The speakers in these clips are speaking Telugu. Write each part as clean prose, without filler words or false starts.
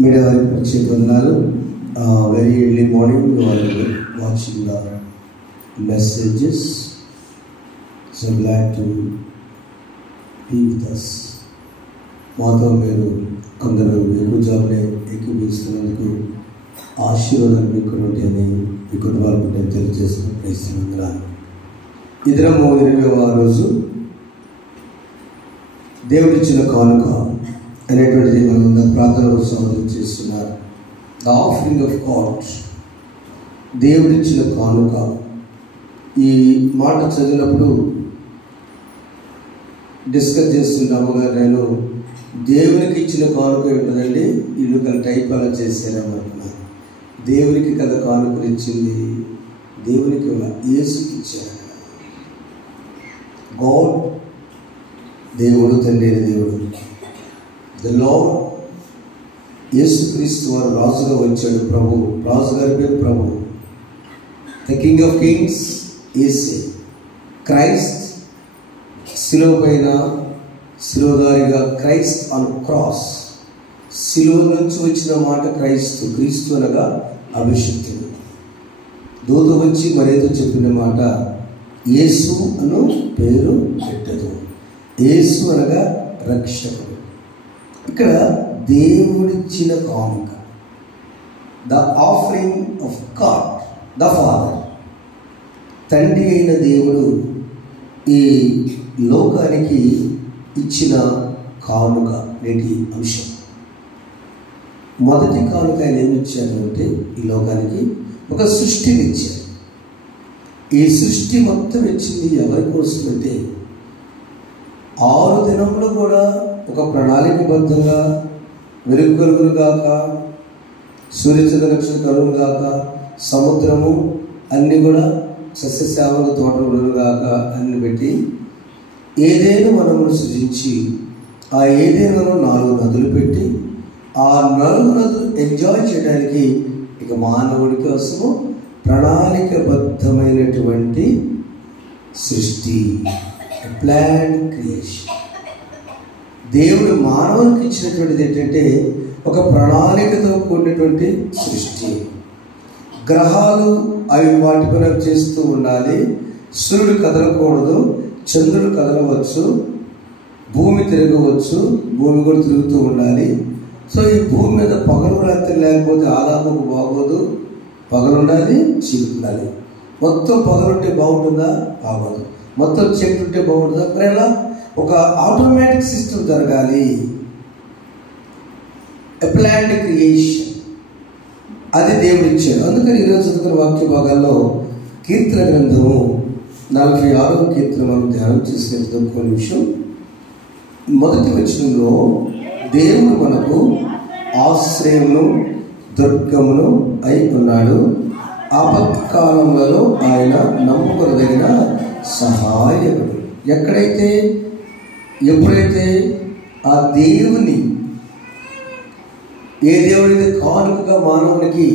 మీడియా వారికి ప్రత్యేక వందనాలు. Very early morning you are watching the messages. So glad to be with us. మాతో మీరు కొందరు ఎక్కువజామునే ఎక్కిపిస్తున్నందుకు ఆశీర్వాదాలు మీకు అని మీ కుటుంబాలకు నేను తెలియజేస్తున్న ప్రయత్నం. ఇద్దరము 20వ రోజు దేవుడిచ్చిన కానుక అనేటువంటిది మనం ప్రార్థనలో సోదరు చేస్తున్నారు. ద ఆఫరింగ్ ఆఫ్ గాడ్, దేవుడిచ్చిన కానుక. ఈ మాట చదివినప్పుడు డిస్కస్ చేస్తున్నాము కదా, నేను దేవునికి ఇచ్చిన కానుక ఉంటుందండి, ఇల్లు కదా టైప్ అలా చేశారనుకుంటున్నాను. దేవునికి కదా కానుకలు ఇచ్చింది, దేవునికి యేసుకి ఇచ్చారు. గాడ్, దేవుడు, తండ్రి అయిన దేవుడు, ద లార్డ్, యేసుక్రీస్తు వారు రాజుగా వచ్చాడు. ప్రభు, రాజుగారి పేరు ప్రభు. ద కింగ్ ఆఫ్ కింగ్స్ యేసే. క్రైస్ట్, శిలువ పైన శిలువదారిగా, క్రైస్ట్ ఆన్ క్రాస్. శిలువ నుంచి వచ్చిన మాట క్రైస్తు. క్రీస్తు అనగా అభిషిక్తుడు. దూత వచ్చి మరేదో చెప్పిన మాట యేసు అను పేరు పెట్టదు. యేసు అనగా రక్షకుడు. ఇక్కడ దేవుడిచ్చిన కానుక, the offering of God, the father. తండ్రి అయిన దేవుడు ఈ లోకానికి ఇచ్చిన కానుక నేటి అంశం. మొదటి కానుక ఆయన ఏమి ఇచ్చారు అంటే, ఈ లోకానికి ఒక సృష్టిని ఇచ్చారు. ఈ సృష్టి మొత్తం ఇచ్చింది ఎవరి కోసం అంటే, 6 దినములు కూడా ఒక ప్రణాళికబద్ధంగా వెలుగు కలుగును గాక, సూర్యచంద్ర లక్షణ కలుగును గాక, సముద్రము అన్నీ కూడా సస్యశ్యామల తోటలు గాక అన్ని పెట్టి ఏదేను మనమును సృజించి, ఆ ఏదేనులో 4 నదులు పెట్టి, ఆ 4 నదులు ఎంజాయ్ చేయడానికి ఇక మానవుడి కోసము ప్రణాళికబద్ధమైనటువంటి సృష్టి, ప్లాన్ క్రియేషన్. దేవుడు మానవునికి ఇచ్చినటువంటిది ఏంటంటే ఒక ప్రణాళికతో కూడినటువంటి సృష్టి. గ్రహాలు అవి వాటి పని చేస్తూ ఉండాలి. సూర్యుడు కదలకూడదు, చంద్రుడు కదలవచ్చు, భూమి తిరగవచ్చు, భూమి కూడా తిరుగుతూ ఉండాలి. సో ఈ భూమి మీద పగలు రాత్రి లేకపోతే ఆదాముకు బాగోదు. పగలు ఉండాలి, చీకటి ఉండాలి. మొత్తం పగలుంటే బాగుంటుందా? బాగోదు. మొత్తం చీకటి ఉంటే బాగుంటుందా? మరి ఎలా? ఒక ఆటోమేటిక్ సిస్టమ్ జరగాలి. ఎ ప్లాన్డ్ క్రియేషన్, అది దేవుడు ఇచ్చాడు. అందుకని ఈరోజు చదువుకున్న వాక్య భాగాల్లో కీర్తన గ్రంథము 46వ కీర్తన మనం ధ్యానం చేసుకుని చదువుకునే విషయం. మొదటి వచనంలో దేవుడు మనకు ఆశ్రయమును దుర్గమును అయి ఉన్నాడు, ఆపత్కాలములలో ఆయన నమ్ముకొనదగిన సహాయకుడు. ఎక్కడైతే ఎప్పుడైతే ఆ దేవుని, ఏ దేవుడికి కానుకగా మానవునికి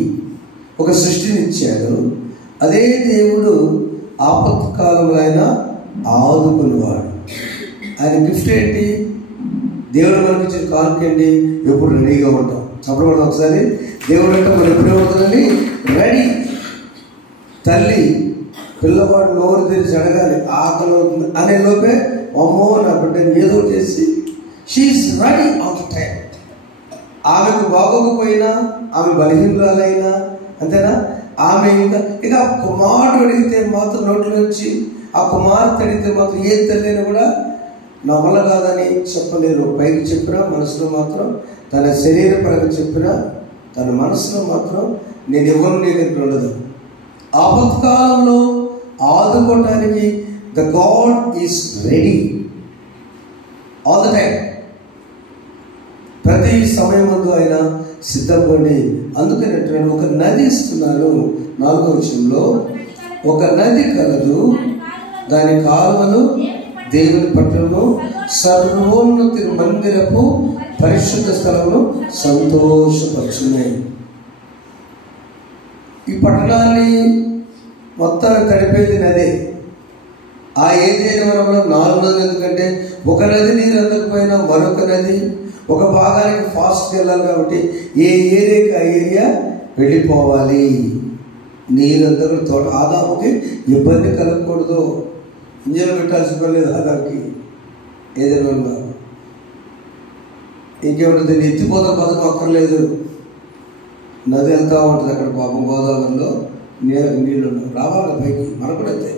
ఒక సృష్టిని ఇచ్చాడు, అదే దేవుడు ఆపత్కాలంలో ఆయన ఆదుకునేవాడు. ఆయన గిఫ్ట్ ఏంటి? దేవుడు మనకి ఇచ్చిన కానుక ఏంటి? ఎప్పుడు రెడీగా ఉంటాం. చెప్పడం ఒకసారి, దేవుడు అంటే మనం ఎప్పుడు అవుతుందని రెడీ. తల్లి పిల్లవాడు నోరు తెరిచి అడగాలి, ఆకలి అవుతుంది అనే లోపే అమ్మో నా బిడ్డని ఏదో చేసి షీఈస్ రెడీ ఆన్ టైం. ఆమెకు బాగోకపోయినా, ఆమె బలహీనురాలైనా అంతేనా, ఆమె ఇక కుమారుడు అడిగితే మాత్రం నోట్లో నుంచి, ఆ కుమార్తె అడిగితే మాత్రం ఏ తల్లిని కూడా నా వల్ల కాదని చెప్పలేరు. పైకి చెప్పినా మనసులో మాత్రం, తన శరీర పరంగా చెప్పినా తన మనసులో మాత్రం నేను ఎవరు నీకు ఉండదు. ఆపత్కాలంలో ఆదుకోవటానికి the God is ready all the time. ప్రతి సమయమందు ఆయన సిద్ధపడి. అందుకని అంటున్నాడు, ఒక నది ఇస్తున్నాను 4వ వచనంలో, ఒక నది కలదు, దాని కాలువలు దేవుని పట్టణము, సర్వోన్నతి మందిరపు పరిశుద్ధ స్థలమును సంతోషపరుచున్నాయి. ఈ పట్టణాన్ని మొత్తాన్ని తడిపేది నదే. ఆ ఏదైనా వనంలో 4 నదులు. ఎందుకంటే ఒక నది నీరు అందకపోయినా మరొక నది, ఒక భాగానికి ఫాస్ట్గా వెళ్ళాలి కాబట్టి ఏ ఏరియాకి ఆ ఏరియా వెళ్ళిపోవాలి. నీళ్ళంతా కూడా తోట ఆదాముకి ఇబ్బంది కలగకూడదు. ఇంజన్ పెట్టాల్సిన పని లేదు ఆదాముకి. ఏదైనా ఇంకేముంటుంది, ఎత్తిపోత బతుకు అక్కర్లేదు. నది వెళ్తూ ఉంటుంది అక్కడ పాపం గోదావరిలో నీళ్ళు రావాలి పైకి. మనకు కూడా అయితే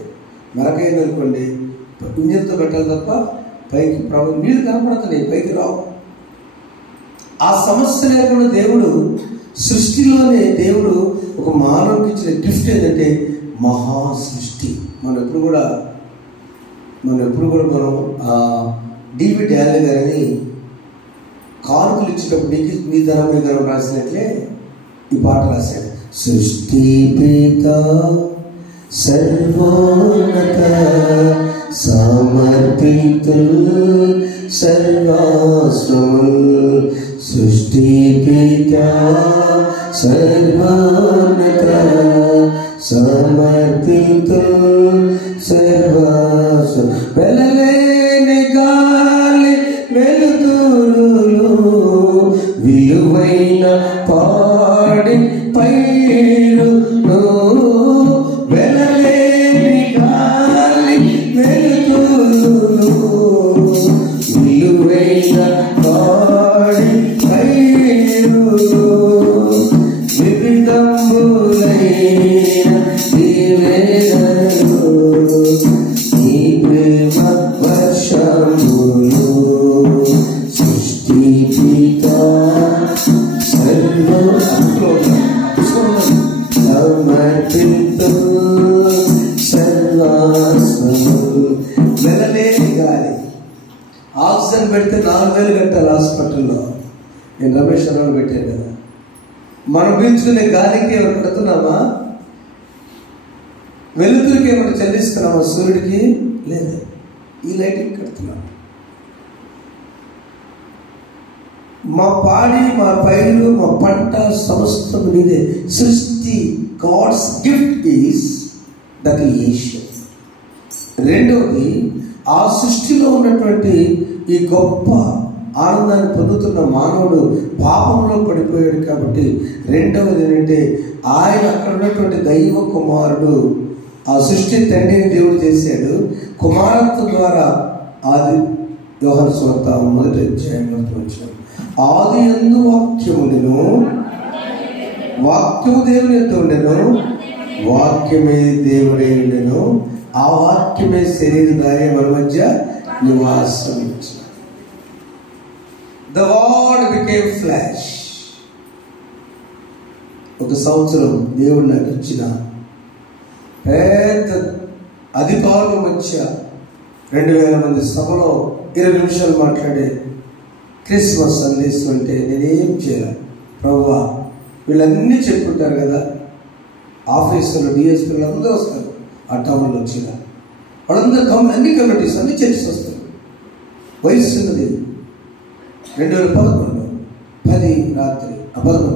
మనకైంది అనుకోండి, ఇంజన్తో పెట్టాలి తప్ప పైకి నీళ్ళు కనపడుతున్నాయి, పైకి రావు. ఆ సమస్య లేకుండా దేవుడు సృష్టిలోనే దేవుడు ఒక మానవుడికి ఇచ్చిన గిఫ్ట్ ఏంటంటే మహా సృష్టి. మనం ఎప్పుడు కూడా మనం డేవిడ్ యాలెన్ గారిని కానుకలు ఇచ్చేటప్పుడు నీ ధనం మీ ధనం రాసినట్లే ఈ పాట రాశాడు. సృష్టి పిత సర్వోన్నత సమర్పితులు సర్వాస్వములు, సృష్టి పిత సర్వోన్నత సమర్పితులు సర్వాస్వ, వెలలేని గాలి వెలుతురులు విలువైన పాడి పైరును, వెలలేని గాలి వెలుతురులు విలువైన పాడి పైరును, వివిధంబులైన దీవెనలు నీ ప్రేమ వర్షములు, సృష్టి పిత సమర్పితు సర్వాస్వములు. వెలలేని గాలి. ఆక్సిజన్ పెడితే 4,000 కట్టాలి హాస్పిటల్లో. నేను రమేష్ అన్నను పెట్టాను కదా. మనం పీల్చుకునే గాలికి ఏమైనా పెడుతున్నామా? వెలుతురికి ఏమైనా చెల్లిస్తున్నామా? సూర్యుడికి లేదా? ఈ లైటింగ్ కడుతున్నాం. మా పాడి, మా పైరు, మా పంట సమస్తం నీదే. సృష్టి God's gift is the creation. రెండవది, ఆ సృష్టిలో ఉన్నటువంటి ఈ గొప్ప ఆనందాన్ని పొందుతున్న మానవుడు పాపంలో పడిపోయాడు కాబట్టి రెండవది ఏంటంటే ఆయన అక్కడ ఉన్నటువంటి దైవ కుమారుడు. ఆ సృష్టి తండ్రిని దేవుడు చేశాడు. కుమారత్వం ద్వారా ఆది యోహాను సువార్త 1వ అధ్యాయంలో వచ్చాడు. ఆది యందు వాక్యము ఉండెను, వాక్యము దేవుని యొద్ద ఉండెను, వాక్యమే దేవుడై ఉండెను, ఆ వాక్యమే శరీరధారి మన మధ్య నివాసం ఇచ్చాడు. The word became flesh. ఒక సంవత్సరం దేవుడు నాకు ఇచ్చిన పెద్ద అధికారుల మధ్య 2,000 మంది సభలో 20 నిమిషాలు మాట్లాడే క్రిస్మస్ సందేశం అంటే నేనేం చేయాలి ప్రభువా? వీళ్ళన్నీ చెప్పుకుంటారు కదా, ఆఫీసులో డిఎస్పీలు అందరూ వస్తారు, ఆ టౌన్లో వచ్చిన వాళ్ళందరూ అన్ని కమ్యూనిటీస్ అన్ని చర్చస్ వస్తారు. వయసు ఉన్నది 2011 10 రాత్రి 11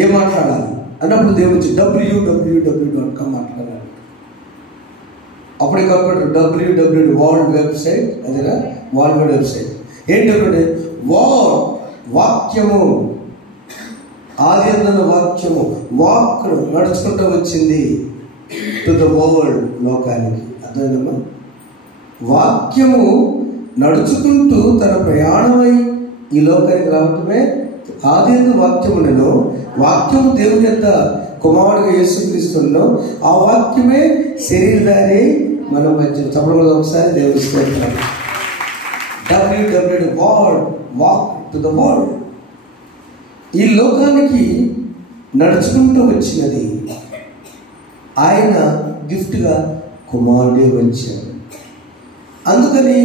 ఏం మాట్లాడాలి అన్నప్పుడు దేవుడు www.com మాట్లాడాలి. అప్పటికప్పుడు www వరల్డ్ వెబ్సైట్, అదేనా వరల్డ్ వెబ్సైట్ ఏంటంటే వాక్యము, ఆది యందు వాక్యము, వాక్ నడుచుకుంటూ వచ్చింది టు ద వరల్డ్, లోకానికి. అర్థమైందమ్మా? వాక్యము నడుచుకుంటూ తన ప్రయాణమై ఈ లోకానికి రావటమే ఆది యందు వాక్యము. నేను వాక్యము దేవుని యొక్క కుమారుడుగా యేసుక్రీస్తును, ఆ వాక్యమే శరీరధారి మన మధ్య. చెప్పడం ఒకసారి దేవుని స్తోత్రం. www walk to the world. ఈ లోకానికి నడుచుకుంటూ వచ్చినది ఆయన గిఫ్ట్గా కుమారుడే వచ్చాడు. అందుకని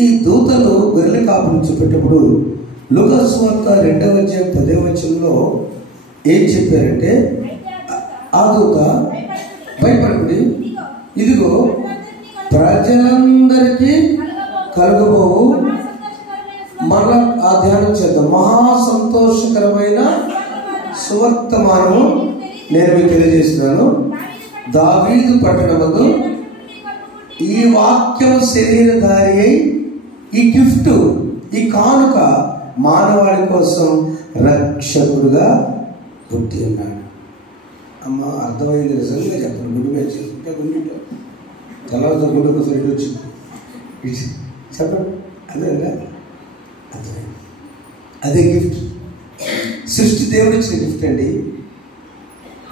ఈ దూతలు గొర్రెల కాపులు చూపేటప్పుడు లూకా సువార్త 2వ అధ్యాయం 10వ వచనంలో ఏం చెప్పారంటే, ఆ దూత భయపడకుడి, ఇదిగో ప్రజలందరికీ కలుగబోవు, మరలా ఆ ధ్యానం చేద్దాం, మహా సంతోషకరమైన సువర్తమానము నేను మీకు తెలియజేస్తున్నాను. దావీదు పట్టణమందు ఈ వాక్యం శరీరధారి అయి ఈ గిఫ్ట్, ఈ కానుక మానవాళి కోసం రక్షకుడుగా పుట్టి ఉన్నాడు. అమ్మ అర్థమైంది, నిజంగా చెప్పండి. గుడి మీద చేసుకుంటే గుండె తెల్లవారు గుండెకు సైడ్ వచ్చింది చెప్పండి. అదేనా అర్థమైంది. అదే గిఫ్ట్, సృష్టి దేవుడు ఇచ్చిన గిఫ్ట్ అండి.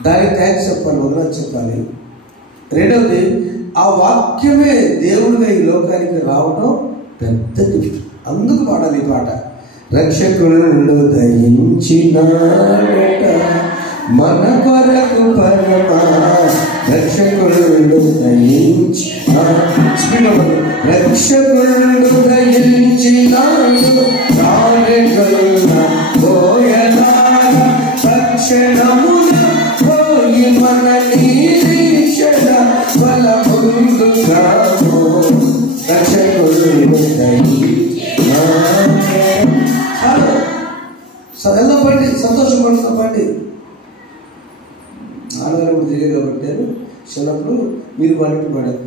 దానికి థ్యాంక్స్ చెప్పాలి, వందనాలు చెప్పాలి. రెండవది, ఆ వాక్యమే దేవుడిగా ఈ లోకానికి రావడం పెద్ద గిఫ్ట్. అందుకు పాడాలి ఈ పాట. రక్షకుడు దయించినాడట మన కొరకు పరమా, రక్షకుడు రక్షకుడు దయించినాడు తక్షణమున పోయి మన నిరీక్షణ బలముందు రాము, రక్షకుడు ఎలా పండి సంతోషపడుతున్న పండి. నాన్నగారు తెలియదు కాబట్టి చిన్నప్పుడు మీరు పాడినట్టు పాడారు,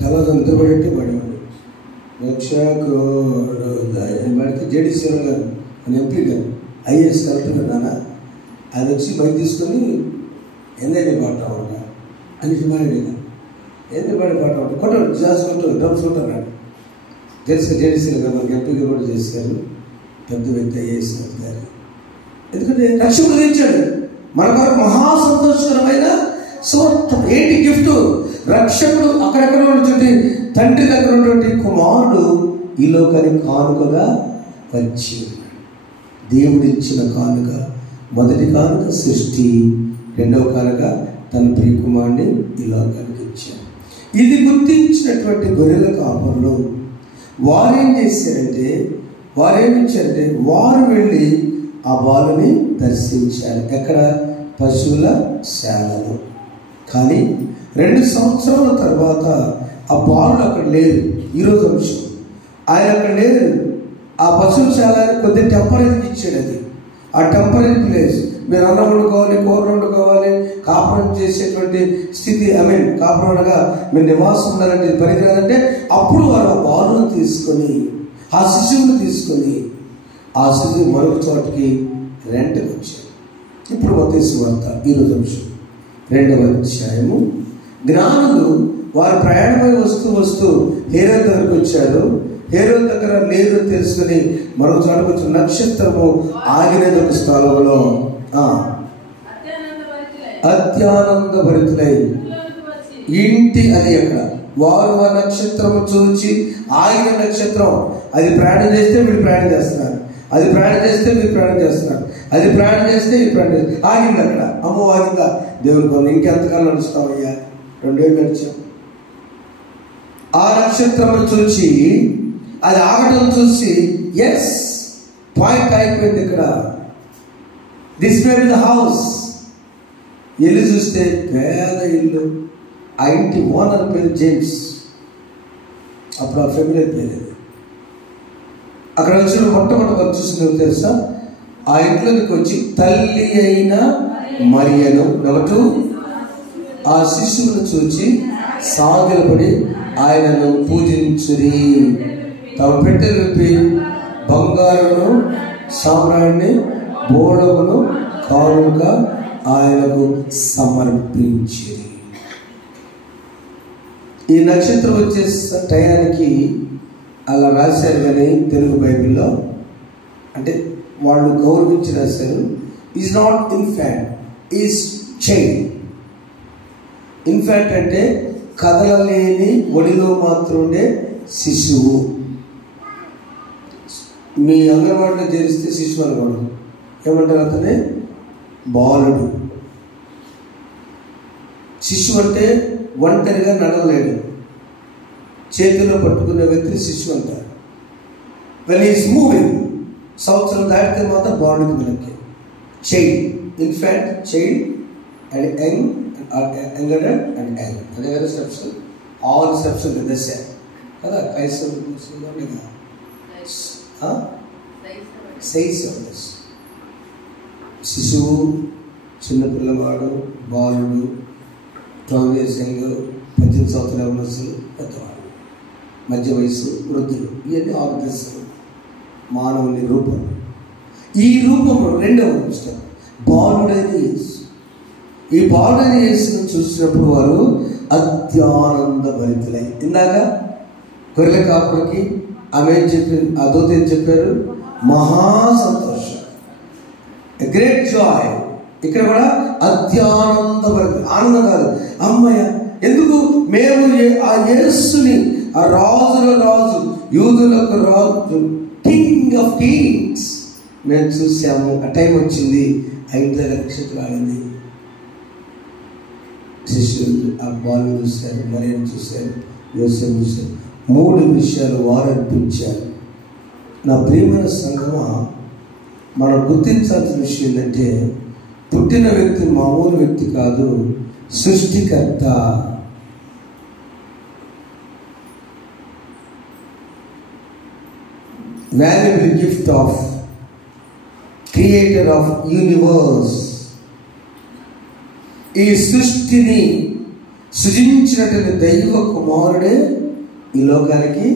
తెల్లవారు నిద్రపడేట్టు పాడేవాడు. రక్షకుడు పాడితే జేడి శ్రీరామ్ గారు అని ఎంపీ గారు ఐఏఎస్ కలెక్టర్ గారు నాన్న ఆయన వచ్చి బయట తీసుకొని ఎందైనా పాడతాం అన్న అని పాడేది. ఎందుకు పాడి పాడటం కొట్టాడు, జాస్ కొట్టాడు, డ్రమ్స్ కొట్టాడు. తెలుసు జేడి శ్రీరామ్ గారు మనకి ఎంపీగా కూడా చేశారు, పెద్ద వ్యక్తి ఐఏఎస్ గారు. ఎందుకంటే రక్షకుడు ఇచ్చాడు మన కొరకు మహా సంతోషకరమైన సువార్త. ఏంటి గిఫ్ట్? రక్షకుడు అక్కడెక్కడ ఉన్నటువంటి తండ్రి దగ్గర ఉన్నటువంటి కుమారుడు ఈ లోకానికి కానుకగా వచ్చి దేవుడిచ్చిన కానుక. మొదటి కానుక సృష్టి, రెండవ కానుక తన ప్రియ కుమారుడిని ఈ లోకానికి ఇచ్చాడు. ఇది గుర్తించినటువంటి గొర్రెల కాపర్లు వారేం చేశారంటే, వారేమిచ్చారంటే వారు వెళ్ళి ఆ బాలుని దర్శించారు. ఎక్కడ? పశువుల శాలలో. కానీ 2 సంవత్సరాల తర్వాత ఆ బాలుడు అక్కడ లేరు. ఈరోజు అంశం, ఆయన అక్కడ లేరు. ఆ పశువుల శాల కొద్దిగా టెంపరీకి ఇచ్చాడు. అది ఆ టెంపరీ ప్లేస్. మీరు అన్నం వండుకోవాలి, కూర వండుకోవాలి, కాపురం చేసేటువంటి స్థితి, కాపురం అనగా మీరు నివాసం ఉండాలంటే పనికిరాదంటే అప్పుడు వారు ఆ బాలును తీసుకొని, ఆ శిశువుని తీసుకొని ఆ శిశువు మరొక చోటికి రెంట్కి వచ్చారు. ఇప్పుడు మత్తయి సువార్త ఈరోజు అంశం 2వ అధ్యాయము. జ్ఞానులు వారు ప్రయాణమై వస్తూ హేరోదు దగ్గరకు వచ్చారు. హేరోదు దగ్గర లేదు తెలుసుకుని మరొక చోటకు వచ్చిన నక్షత్రము ఆగినది ఒక స్థలంలో. అత్యానంద భరితులై ఇంటి, అది ఎక్కడ? వారు ఆ నక్షత్రము చూచి, ఆగిన నక్షత్రం అది ప్రయాణం చేస్తే వీళ్ళు ప్రయాణం చేస్తున్నారు, అది ప్రయాణం చేస్తే మీరు ప్రయాణం చేస్తున్నారు, అది ప్రయాణం చేస్తే ఈ ప్రయాణం చేస్తారు. ఆగింది అక్కడ. అమ్మో ఆగిందా? దేవుని కొన్ని ఇంకెంతకాలం నడుస్తామయ్యా? 2 ఏళ్ళు నడిచాం. ఆ నక్షత్రం చూసి, అది ఆగటం చూసి ఎస్ పాయింట్ అయిపోయింది ఇక్కడ. This may be the house. ఇల్లు చూస్తే పేద ఇల్లు. ఆ ఇంటి ఓనర్ పేరు జేమ్స్. అప్పుడు ఆ ఫెమిలియర్ పేరు. అక్కడ వచ్చిన మొట్టమొదటి చూసింది తెలుసా? ఆ ఇంట్లోకి వచ్చి తల్లి అయిన మరియను నవ్వుతూ ఆ శిశువును చూచి సాగిలపడి ఆయనను పూజించురి. తమ పెట్టెలు విప్పి బంగారును, సామ్రాణ్ణి, బోళమును కానుక ఆయనకు సమర్పించిరి. ఈ నక్షత్రం వచ్చే టయానికి అలా రాశారు. కానీ తెలుగు బైబిల్లో అంటే వాళ్ళు గౌరవించి రాశారు. Is not infant, is child. Infant అంటే కదలలేని ఒడిలో మాత్రం ఉండే శిశువు. మీ అంగన్వాడిలో చేరిస్తే శిశువు అనకూడదు, ఏమంటారు? అతనే బాలుడు. శిశువు అంటే ఒంటరిగా నడవలేడు, చేతిలో పట్టుకునే వ్యక్తి శిశువు అంటారు. వెన్ ఈస్ మూవింగ్, సంవత్సరం దాటితే మాత్రం బాలుడికి వెనక్కి. Child, infant, child and young, younger and young. అదే కదా స్టెప్స్, ఆల్ స్టెప్స్ దశ కదా. శిశువు, చిన్నపిల్లవాడు, బాలుడు, 12 years యంగ్, 18 సంవత్సరాల వయసు పెద్దవాడు, మధ్య వయసు, వృద్ధులు, ఇవన్నీ 6 దశలు. మానవుని రూపం. ఈ రూపంలో రెండవ స్టెప్ బాలుడైన యేసు. ఈ బాలుడైన యేసును చూసినప్పుడు వారు అత్యానంద భరితులై, ఇందాక గొర్రెల కాపులకి ఆమె ఏం చెప్పింది, ఆ దూత ఏం చెప్పారు, మహా సంతోషం, గ్రేట్ జాయ్. ఇక్కడ కూడా అత్యానంద భరితులు, ఆనందం కాదు, అమ్మయ్య ఎందుకు మేము ఆ యేసుని, ఆ రాజుల రాజు, యూదులకు రాజు, కింగ్ ఆఫ్ కింగ్స్ మేము చూసాము. ఆ టైం వచ్చింది, 5 నక్షత్రాలు ఆడింది. శిష్యులు ఆ బాలు చూశారు, మరియం చూశారు, యోసేపు చూశారు. 3 విషయాలు వారు అనిపించారు. నా ప్రియమైన సంఘమా, మనం గుర్తించాల్సిన విషయం ఏంటంటే పుట్టిన వ్యక్తి మామూలు వ్యక్తి కాదు, సృష్టికర్త. Valuable gift of creator of universe. ఈ సృష్టిని సృజించినటువంటి దైవ కుమారుడే ఈ లోకానికి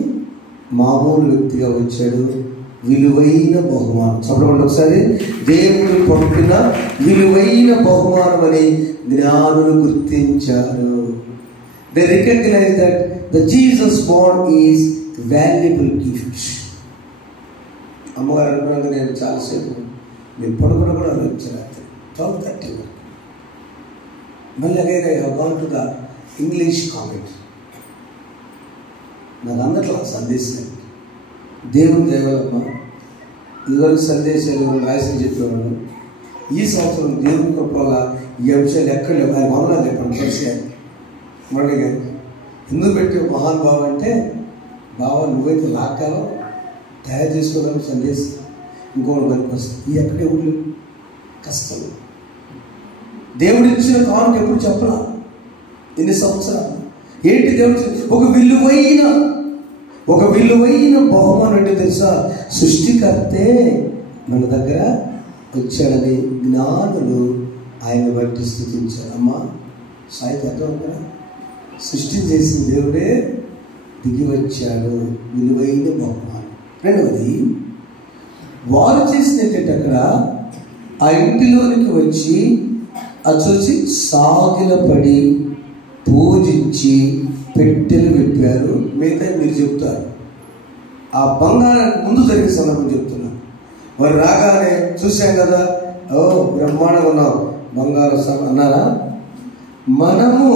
మామూలు వ్యక్తిగా వచ్చాడు. విలువైన బహుమానం, చెప్పండి ఒకసారి, దేవుడు పంపిన విలువైన బహుమానం అని జ్ఞానులు గుర్తించారు. They recognise that the Jesus born is valuable gift. అమ్మగారు అనుకున్నాక నేను చాలాసేపు నేను పడుకున్న కూడా ఆలోచించాను. 12:30 మళ్ళీ again I have gone to the English comment. నాకు అందట్లా సందేశం దేవుని దేవాలమ్మ, ఇదివరకు సందేశాలు రాసి చెప్పేవాడు. ఈ సంవత్సరం దేవుని కృపల ఈ అంశాలు ఎక్కడ లేవు. ఆయన మమ్మల్ని చెప్పండి కలిసాను మళ్ళీ గారు ఎందుకు పెట్టి మహాన్ బావ అంటే, బావ నువ్వైతే లాక్కాలో తయారు చేసుకోవడానికి సందేశం ఇంకోటి పనికి వస్తుంది. ఈ ఎక్కడే ఊళ్ళు కష్టం. దేవుడు ఇచ్చిన కానుక ఎప్పుడు చెప్పలా, ఇన్ని సంవత్సరాలు ఏంటి దేవుడు ఒక విలువైన బహుమానం అంటే తెలుసా, సృష్టికర్తే మన దగ్గర వచ్చాడని జ్ఞానులు ఆయన బట్టి స్థుతించారు. అమ్మా సాయిత అర్థం కదా, సృష్టి చేసిన దేవుడే దిగి వచ్చాడు, విలువైన బహుమానం. రెండవది వారు చేసిన ఏంటంటే అక్కడ ఆ ఇంటిలోనికి వచ్చి అది చూసి సాగిలపడి పూజించి పెట్టెలు విప్పారు. మిగతా మీరు చెప్తారు. ఆ బంగారానికి ముందు జరిగిన సందర్భం చెప్తున్నా. వారు రాగానే చూసాం కదా, ఓ బ్రహ్మాండంగా ఉన్నాం బంగారు అన్నారా? మనము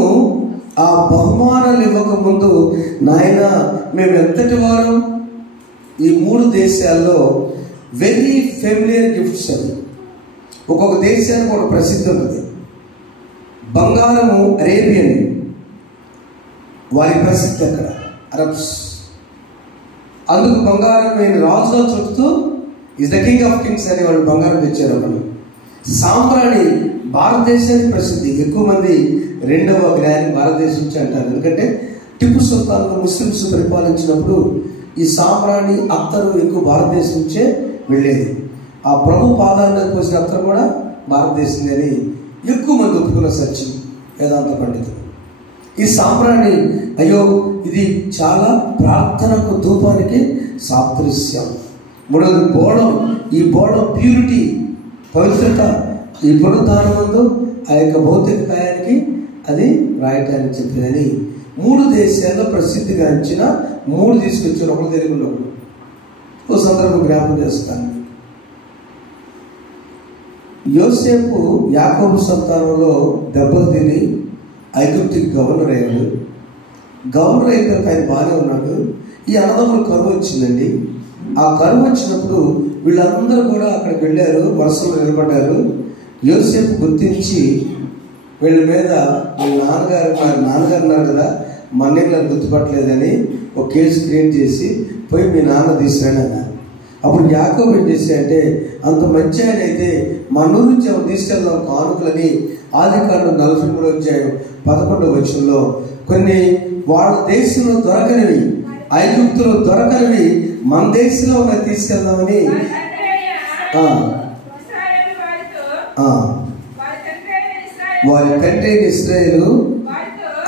ఆ బహుమానాలు ఇవ్వకముందు నాయన మేము ఎంతటి వారు, ఈ 3 దేశాల్లో వెరీ ఫెమిలియర్ గిఫ్ట్స్ అవి. ఒక్కొక్క దేశానికి ఒక ప్రసిద్ధి ఉంటుంది. బంగారము అరేబియన్, వారి ప్రసిద్ధి అక్కడ అరబ్స్. అందుకు బంగారం నేను రాజులో చుట్టూ is the king of Kings అని వాళ్ళు బంగారం తెచ్చారు. అప్పుడు సాంబ్రాణి భారతదేశానికి ప్రసిద్ధి. ఎక్కువ మంది 2వ జ్ఞాని భారతదేశం నుంచి అంటారు. ఎందుకంటే టిప్పు సుల్తాన్ ముస్లిమ్స్ పరిపాలించినప్పుడు ఈ సాంబ్రాణి అత్తరు ఎక్కువ భారతదేశం నుంచే వెళ్ళేది. ఆ ప్రభు పాదాలను పోసిన అత్తరు కూడా భారతదేశం అని ఎక్కువ మంది ఒప్పుకున్న సత్యం వేదాంత పండితులు. ఈ సాంబ్రాణి అయ్యో ఇది చాలా ప్రార్థనకు ధూపానికి సాదృశ్యం. 3వది బోళం. ఈ బోళం ప్యూరిటీ, పవిత్రత. ఈ పునరుద్ధానం ముందు ఆ యొక్క భౌతిక కాయానికి అది రాయటానికి చెప్పిందని 3 దేశాల్లో ప్రసిద్ధిగాంచిన 3 తీసుకొచ్చారు. ఒకరు తెలుగులో ఓ సందర్భం జ్ఞాపకం చేస్తాను. యోసేపు యాకోబు సంతానంలో దెబ్బలు తిని ఐగుప్తుకి గవర్నర్ అయ్యాడు. గవర్నర్ అయిన తర్వాత ఆయన బాగానే ఉన్నాడు. ఈ అన్నదమ్ములు కరువు వచ్చిందండి. ఆ కరువు వచ్చినప్పుడు వీళ్ళందరూ కూడా అక్కడికి వెళ్ళారు, వరుసలో నిలబడ్డారు. యోసేపు గుర్తించి వీళ్ళ మీద వీళ్ళ నాన్నగారు ఉన్నారు కదా, మన్నీళ్ళని గుర్తుపట్టలేదని ఒక కేసు క్రియేట్ చేసి పోయి మీ నాన్న తీసుకురాని అన్నారు. అప్పుడు యాకోబు ఏం చేశాడంటే, అంత మంచి ఆయన అయితే మన నుంచి ఎవరు తీసుకెళ్దాం కానుకలని ఆదికాండం 43:11 కొన్ని వాళ్ళ దేశంలో దొరకనివి, ఐగుప్తులో దొరకనివి మన దేశంలో ఉన్నది తీసుకెళ్దామని వారి తండ్రి ఇశ్రాయేలు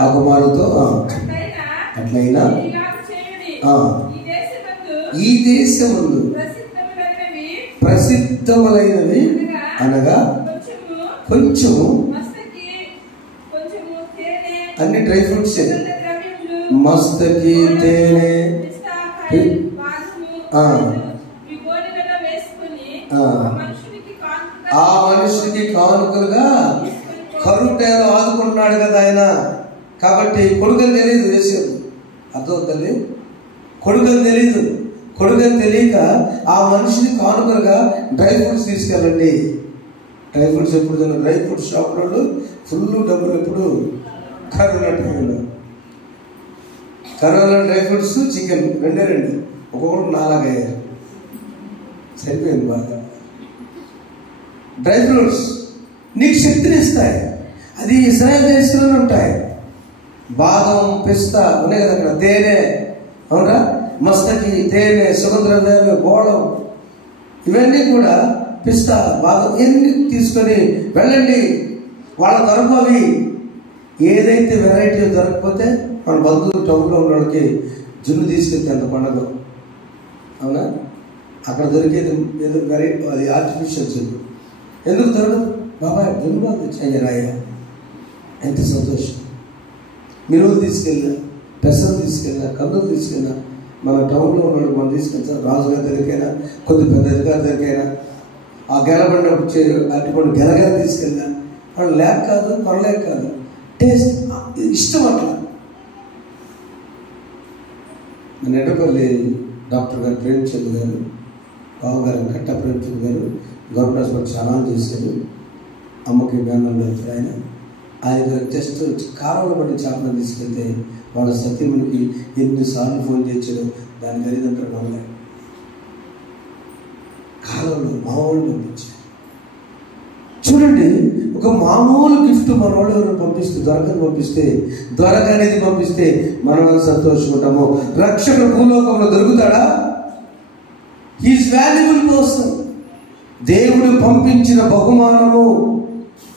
ఆ కుమారుతో అట్లయినా ఈ దేశమందు ప్రసిద్ధములైనవి అనగా కొంచెము అన్ని డ్రై ఫ్రూట్స్, మస్తకి, తేనె, ఆ మనుషునికి కానుకలుగా కరువు టైంలో ఆదుకుంటున్నాడు కదా ఆయన. కాబట్టి కొడుకని తెలియదు చేసేది, అర్థం తల్లి, కొడుకని తెలియదు. కొడుకని తెలియక ఆ మనిషిని కానుకలుగా డ్రై ఫ్రూట్స్ తీసుకెళ్ళండి. డ్రై ఫ్రూట్స్ ఎప్పుడు తిన్న డ్రై ఫ్రూట్స్ షాప్లో ఫుల్ డబ్బులు ఎప్పుడు కరోనా టైంలో. కరోనా డ్రై ఫ్రూట్స్ చికెన్ రెండు ఒక్కొక్కటి 4 అయ్యారు. సరిపోయింది బాగా. డ్రై ఫ్రూట్స్ నీకు శక్తిని ఇస్తాయి. అది ఇజ్రాయెల్ దేశంలోనే ఉంటాయి. బాదం, పిస్తా ఉన్నాయి కదా అక్కడ, తేనె, అవునా, మస్తకి, తేనె, సుగంధద్రవ్యాలు, గోళం, ఇవన్నీ కూడా పిస్తా, బాదం ఇవన్నీ తీసుకొని వెళ్ళండి. వాళ్ళ తరపు అవి ఏదైతే వెరైటీ దొరకకపోతే మన బంధువులు టౌన్లో ఉన్న వాళ్ళకి జున్ను తీసుకెళ్తే అంత పండుగ, అవునా, అక్కడ దొరికేది ఏదో వెరైటీ, అది ఆర్టిఫిషియల్ జున్ను. ఎందుకు దొరకదు? బాబాయ్ జున్ను బాగా తెచ్చాయ్యా, ఎంత సంతోషం. మినువులు తీసుకెళ్ళినా, పెసలు తీసుకెళ్ళినా, కందులు తీసుకెళ్ళినా, మన టౌన్లో ఉన్నాడు మనం తీసుకెళ్తాం. రాజుగారి దగ్గరికైనా, కొద్ది పెద్ద అధికారి దగ్గరికైనా, ఆ గెలబడినప్పుడు అటువంటి గెలగెల తీసుకెళ్ళినా వాళ్ళు లేక కాదు, కొనలేక కాదు, టేస్ట్ ఇష్టం. అట్లా నెట్టపల్లి డాక్టర్ గారు ప్రేమచంద్ గారు, బావగారు కట్ట ప్రేమచంద్ గారు గవర్నమెంట్ హాస్పిటల్ చాలా చేశారు. అమ్మకి జ్ఞానం వెళ్తారు ఆయన. ఆయన జస్ట్ కారంలో పట్టి చేపలు తీసుకెళ్తే వాళ్ళ సత్యమునికి ఎన్నిసార్లు ఫోన్ చేశాడు, దాని ఖరీదంటారు వాళ్ళ కాలంలో మామూలు పంపించారు. చూడండి, ఒక మామూలు గిఫ్ట్ మన వాళ్ళు ఎవరు పంపిస్తే, దొరకనేది పంపిస్తే మనం సంతోషపడ్డాము. రక్షకుడు భూలోకంలో దొరుకుతాడా? He's valuable person. దేవుడు పంపించిన బహుమానము,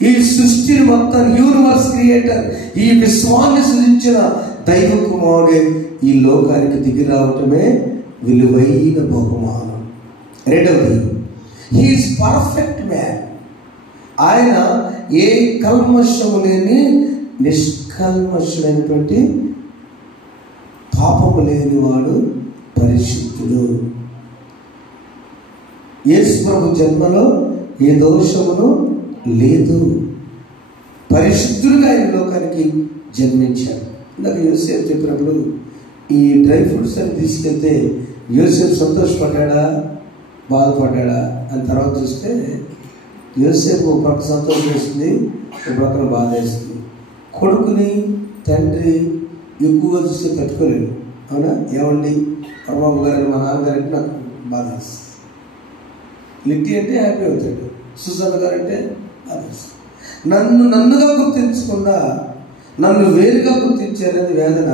ఈ సృష్టిని మొత్తం, యూనివర్స్ క్రియేటర్, ఈ విశ్వాన్ని సృజించిన దైవ కుమారుడే ఈ లోకానికి దిగి రావటమే విలువైన బహుమానం. రెండవది, హీఈస్ పర్ఫెక్ట్ మ్యాన్. ఆయన ఏ కల్మషము లేని నిష్కల్మషుడైనటువంటి పాపము లేనివాడు, పరిశుద్ధుడు. యేసు ప్రభు జన్మలో ఏ దోషమును లేదు, పరిశుద్ధుడుగా ఆయన లోకానికి జన్మించాడు. ఇందాక యోసేపు చెప్పినప్పుడు ఈ డ్రై ఫ్రూట్స్ అని తీసుకెళ్తే యోసేపు సంతోషపడ్డా, బాధపడ్డా అని తర్వాత చూస్తే యోసేపు ఒక పక్క సంతోషం వేస్తుంది, ఒక పక్కన బాధ వేస్తుంది. కొడుకుని తండ్రి ఎక్కువగా చూస్తే తట్టుకోలేడు, అవునా? ఏమండి పరమాబు గారు, మా నాన్నగారంటే నాకు బాధ వేస్తుంది. లిట్టి అంటే హ్యాపీ అవుతాడు, సుజాత గారంటే నన్నుగా గుర్తించకుండా నన్ను వేరుగా గుర్తించారని వేదన,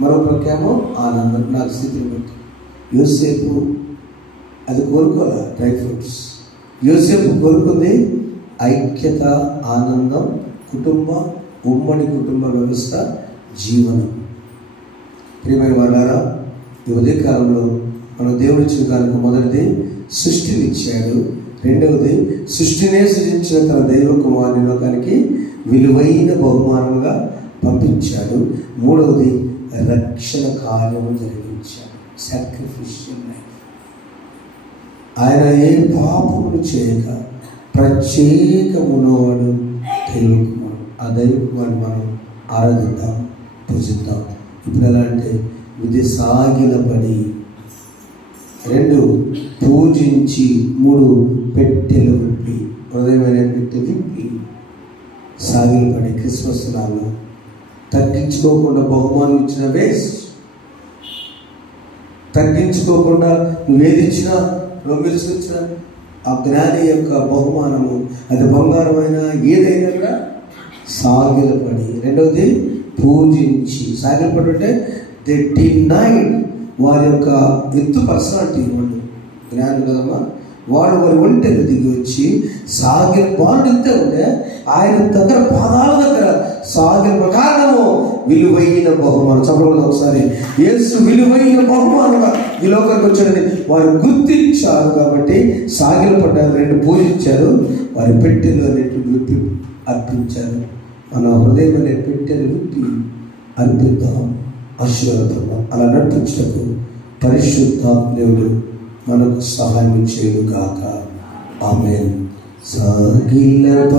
మరో ప్రకేమో ఆనందం. నాకు స్థితిని బట్టి యోసేపు అది కోరుకోలే డ్రై ఫ్రూట్స్. యోసేపు కోరుకుంది ఐక్యత, ఆనందం, ఉమ్మడి కుటుంబ వ్యవస్థ, జీవనం. ప్రియమైన వారారా, ఈ ఉదయకాలంలో మన దేవుడి చిరుకాలకు మొదటిది సృష్టిని ఇచ్చాడు. రెండవది, సృష్టినే సృజించిన తన దైవ కుమారుని లోకానికి విలువైన బహుమానంగా పంపించాడు. మూడవది, రక్షణ కార్యము జరిగించాడు, సాక్రిఫిషియల్ లైఫ్. ఆయన ఏ పాపమును చేయక ప్రత్యేకమునవాడు దైవ కుమారుడు. ఆ దైవ కుమారుడు మనం ఆరాధిద్దాం, పూజిద్దాం. ఇప్పుడు ఎలా అంటే, ఇది సాగిలపడి, 2 పూజించి, 3 పెట్టెలు విప్పి, హృదయమైన పెట్టె విప్పి సాగిలపడి. క్రిస్మస్ నాడు తగ్గించుకోకుండా బహుమానం ఇచ్చిన వేస్ట్, తగ్గించుకోకుండా నువ్వేదిచ్చినా, రొమ్మిల్చుకొచ్చిన ఆ జ్ఞాని యొక్క బహుమానము, అది బంగారమైన ఏదైనా కూడా సాగిలపడి. రెండవది, పూజించి. సాగిలపడి అంటే దే డినైడ్, వారి యొక్క ఎత్తు పర్సనాలిటీ, వాళ్ళు జ్ఞానం కదమ్మా, వాడు వారి ఒంటెలు దిగి వచ్చి సాగిల బాగుంటే ఉండే ఆయన దగ్గర పాదాల దగ్గర సాగిల కారణము విలువైన బహుమానం. చెప్పకూడదు ఒకసారి, యేసు విలువైన బహుమానంగా ఈ లోకానికి వచ్చాడని వారు గుర్తించారు. కాబట్టి సాగిల సాగిలపడ్డారు, 2 పూజించారు, వారి పెట్టెలు అనేటువంటి విప్పి అర్పించారు. మన హృదయం అనే పెట్టెలు విప్పి అర్పిద్దాం, ఆశీర్వాదం. అలా నడిపించటకు పరిశుద్ధాత్ముడు మనకు సహాయం చేయను గాక. ఆమేన్. సాగిలపడెదము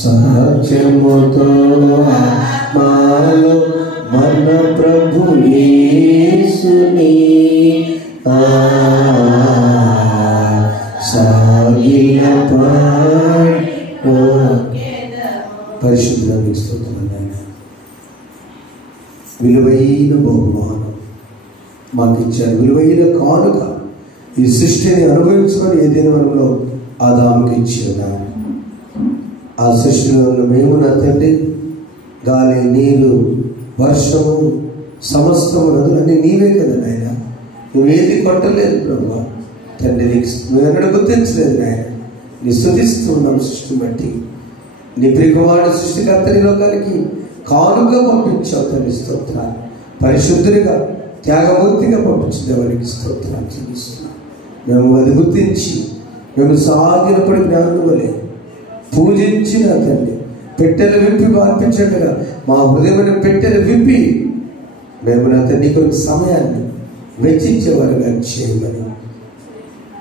సత్యముతో మాలో మన ప్రభు యేసుని పరిశుద్ధానికి స్తోత్రం. విలువైన బహుమానం మాకు ఇచ్చారు, విలువైన కానుక. ఈ సృష్టిని అనుభవించుకొని ఏదైనా వనంలో ఆదాముకి ఇచ్చి ఉన్నారు. ఆ సృష్టిలో ఉన్న మేము నా తండ్రి, గాలి, నీరు, వర్షము, సమస్తము నదులన్నీ నీవే కదా నాయన. నువ్వేది కొట్టలేదు ప్రభు తండ్రి, నీకు నువ్వెక్కడ గుర్తించలేదు నాయన. నీ స్తుతిస్తూ ఉన్నాం సృష్టి బట్టి. నీ ప్రియకుమారుడు సృష్టికర్తని లోకానికి కానుగా పంపించావు తండ్రి, స్తోత్రాలు. పరిశుద్ధునిగా త్యాగమూర్తిగా పంపించిన దేవునికి స్తోత్రాలు చెల్లిస్తున్నాం. మేము అది గుర్తించి మేము సాగినప్పుడు జ్ఞానం వలె పూజించిన తండ్రి, పెట్టెలు విప్పి పంపించట్టుగా మా హృదయమైన పెట్టెలు విప్పి మేము నా తండ్రి కొన్ని సమయాన్ని వెచ్చించేవారుగా చేయమని,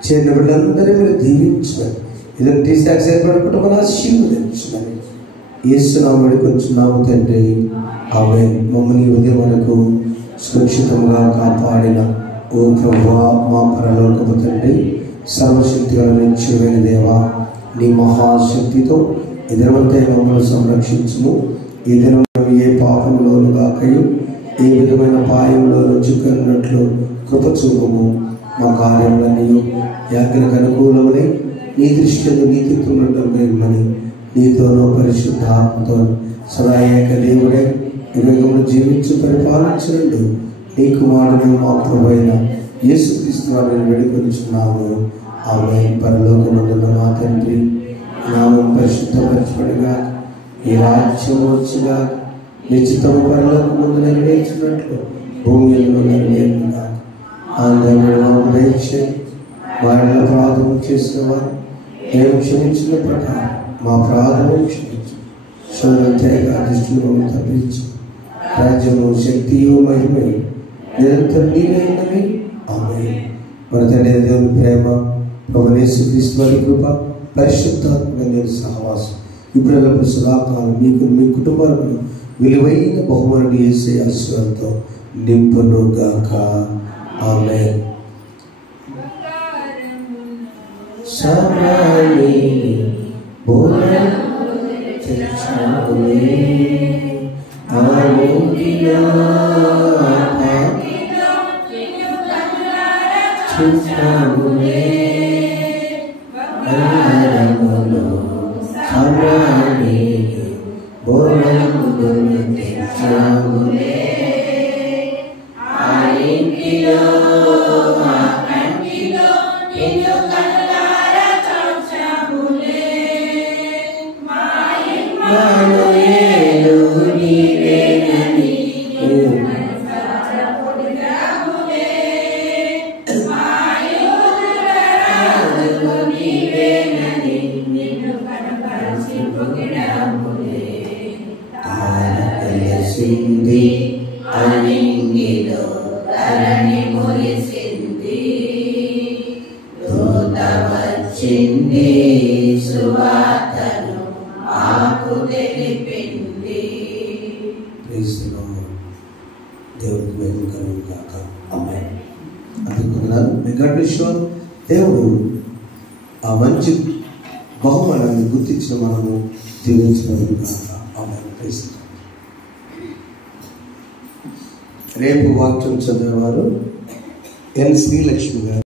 చేరిన బిడ్డలందరూ మీరు దీవించమని, ఇదని టీసాక్స్ ఏర్పడుకుంటూ మన ఆశీర్వదించమని యేసునామములో కొంచున్నాము తండ్రి. ఆమేన్. మమ్మల్ని ఉదయం వరకు సురక్షితంగా కాపాడిన ఓ ప్రభువా, మా పరలోకపు తండ్రి, సర్వశక్తిగల నిత్యమైన దేవా, నీ మహాశక్తితో ఈ దినమంతా మమ్మల్ని సంరక్షించుము. ఈ దినం ఏ పాపంలోను కాకయు ఏ విధమైన పాయంలోను చిక్కున్నట్లు కృప చూపము. మా కార్యములన్నీ యాజ్ఞకు అనుకూలములై నీ దృష్టిలో నీతిత్వమని నీతోనూ పరిశుద్ధ ఆత్మతో సదా ఏక దేవుడే యుగములు జీవించి పరిపాలించినట్టు నీ కుమారుడు మా ప్రభువైన యేసుక్రీస్తు వారిని వేడుకొనుచున్నాము. ఆమేన్. పరలోకమందున్న మా తండ్రి, నామం పరిశుద్ధపరచబడుగా, నీ రాజ్యం వచ్చుగా, నీ చిత్తము పరలోకమందు నెరవేర్చినట్లు భూమి యందు నెరవేరుగా. ఆంధ్రప్రదేశ్ దయచేసి వారిలో ప్రార్థన చేసిన వారు మేము క్షమించిన ప్రకారం మా ప్రార్థన క్షమించు. శోధనగా దృష్టిలో తప్పించు. రాజ్యము, శక్తియు, మహిమయు నిరంతరం నీవైనవి. ఆమేన్. మన తండ్రి దేవుని ప్రేమ, ప్రభువైన యేసుక్రీస్తు వారి కృప, పరిశుద్ధాత్మ సహవాసం ఇప్పుడు సదాకాలం మీకు మీ కుటుంబాలకు విలువైన బహుమతులు యేసు ఆశీర్వాదంతో నింపును గాక. ఆమేన్. సమరాని బోలే చర్చాలే ఆలోకినా చుచాలే అరమలో సమరాని బోలే చర్చాలే ఆలోకినా దేవుడు ఆ మంచి బహుమానాన్ని గుర్తించిన మనము దీవించబడును గాక. ఆమేన్. రేపు వాక్యం చదివేవారు ఎన్ శ్రీలక్ష్మి గారు.